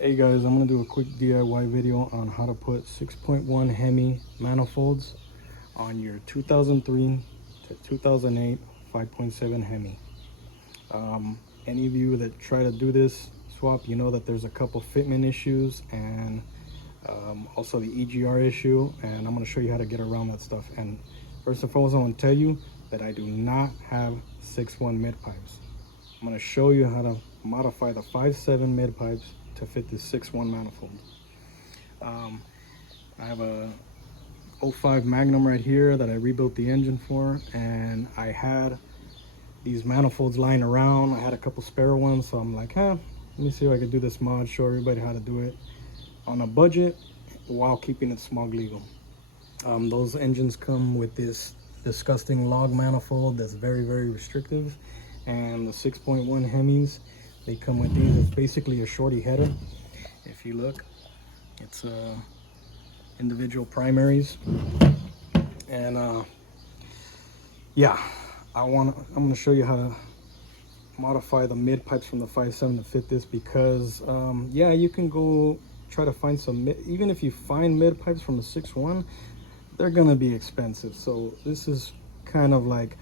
Hey guys, I'm gonna do a quick DIY video on how to put 6.1 Hemi manifolds on your 2003 to 2008 5.7 Hemi. Any of you that try to do this swap, you know that there's a couple fitment issues and also the EGR issue, and I'm gonna show you how to get around that stuff. And first and foremost, I want to tell you that I do not have 6.1 mid pipes. I'm gonna show you how to modify the 5.7 mid pipes to fit this 6.1 manifold. I have a 05 Magnum right here that I rebuilt the engine for, and I had these manifolds lying around. I had a couple spare ones, so I'm like, let me see if I could do this mod, show everybody how to do it on a budget while keeping it smog legal. Those engines come with this disgusting log manifold that's very, very restrictive, and the 6.1 Hemis, they come with these. It's basically a shorty header. If you look, it's individual primaries, and yeah, I'm going to show you how to modify the mid pipes from the 5.7 to fit this, because yeah, you can go try to find some even if you find mid pipes from the 6.1, they're gonna be expensive. So this is kind of like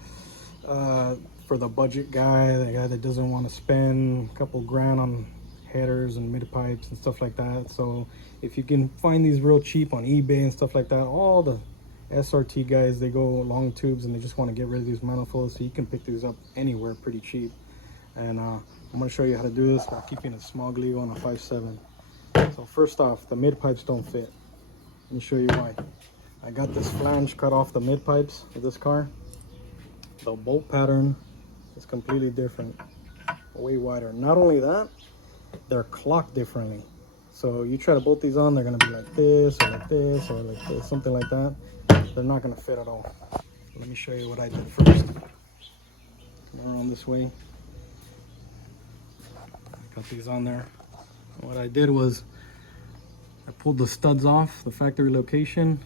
for the budget guy, the guy that doesn't want to spend a couple grand on headers and mid pipes and stuff like that. So if you can find these real cheap on eBay and stuff like that, all the SRT guys, they go long tubes and they just want to get rid of these manifolds, so you can pick these up anywhere pretty cheap. And I'm going to show you how to do this while keeping it smog legal on a 5.7. So first off, the mid pipes don't fit. Let me show you why. I got this flange cut off the mid pipes of this car. The bolt pattern is completely different, way wider. Not only that, they're clocked differently. So you try to bolt these on, they're going to be like this or like this or like this, something like that. They're not going to fit at all. Let me show you what I did first. Come around this way. I got these on there. What I did was I pulled the studs off the factory location,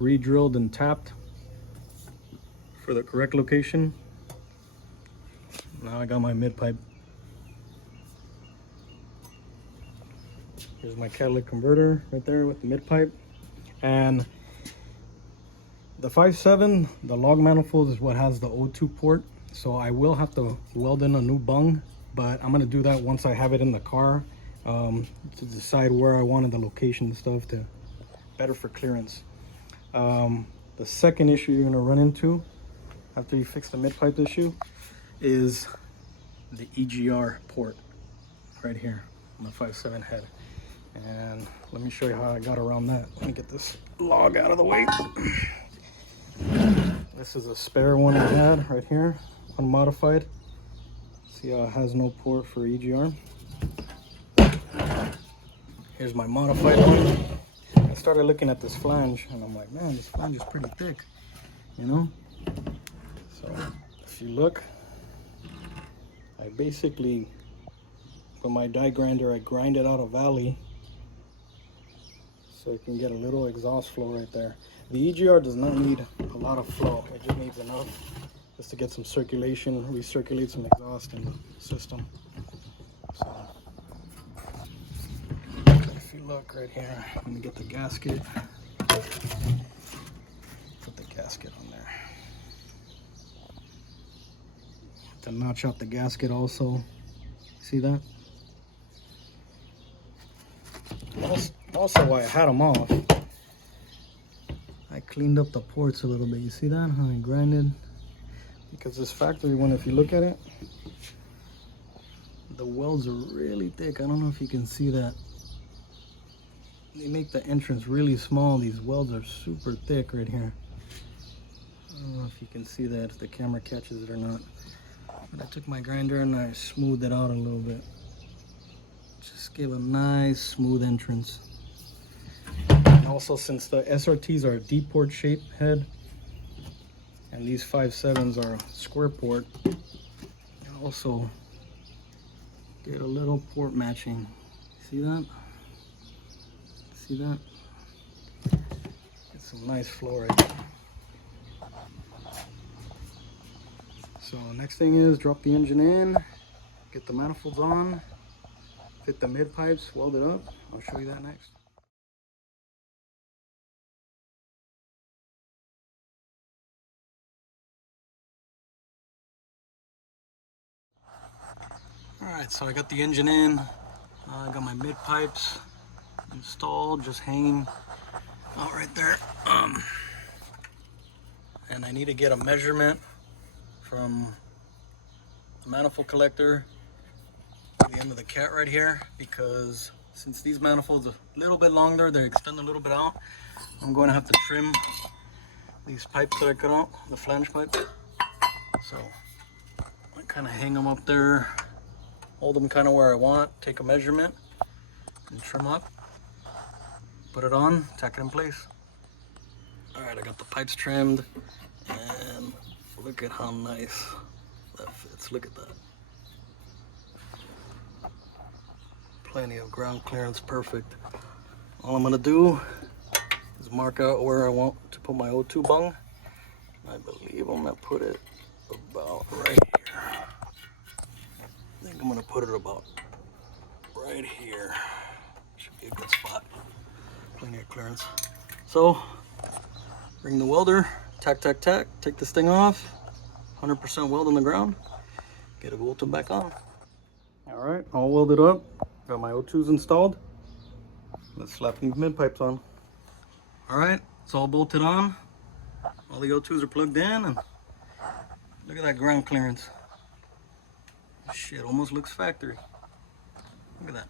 re-drilled and tapped for the correct location. Now I got my mid pipe. Here's my catalytic converter right there with the mid pipe. And the 5.7, the log manifold is what has the O2 port. So I will have to weld in a new bung, but I'm gonna do that once I have it in the car, to decide where I wanted the location and stuff, to better for clearance. The second issue you're gonna run into after you fix the mid pipe issue is the EGR port right here on the 5.7 head. And let me show you how I got around that. Let me get this log out of the way. This is a spare one I had right here, unmodified. See how it has no port for EGR. Here's my modified one. I started looking at this flange and I'm like, man, this flange is pretty thick, you know? So if you look, I basically, with my die grinder, I grind it out a valley so you can get a little exhaust flow right there. The EGR does not need a lot of flow. It just needs enough just to get some circulation, recirculate some exhaust in the system. So if you look right here, let me get the gasket. Put the gasket on there. To notch out the gasket also. See that? Also, while I had them off, I cleaned up the ports a little bit. You see that? How I grinded? Because this factory one, if you look at it, the welds are really thick. I don't know if you can see that. They make the entrance really small. These welds are super thick right here. I don't know if you can see that, if the camera catches it or not. But I took my grinder and I smoothed it out a little bit. Just give a nice smooth entrance. And also, since the SRTs are a D-port shape head and these 5.7s are a square port, you also get a little port matching. See that? See that? Get some nice flow right there. So next thing is drop the engine in, get the manifolds on, fit the mid pipes, weld it up. I'll show you that next. Alright, so I got the engine in. I got my mid pipes installed, just hanging out right there. And I need to get a measurement from the manifold collector to the end of the cat right here, because since these manifolds are a little bit longer, they extend a little bit out. I'm going to have to trim these pipes that I cut out, the flange pipe. So I kind of hang them up there, hold them kind of where I want, take a measurement, and trim up, put it on, tack it in place. All right, I got the pipes trimmed, and look at how nice that fits. Look at that. Plenty of ground clearance, perfect. All I'm gonna do is mark out where I want to put my O2 bung. I believe I'm gonna put it about right here. I think I'm gonna put it about right here. Should be a good spot. Plenty of clearance. So, bring the welder, tack, tack, tack, take this thing off, 100% weld on the ground, get it bolted back on. All right, all welded up, got my O2s installed. Let's slap these mid pipes on. All right, it's all bolted on. All the O2s are plugged in, and look at that ground clearance. Shit, almost looks factory. Look at that.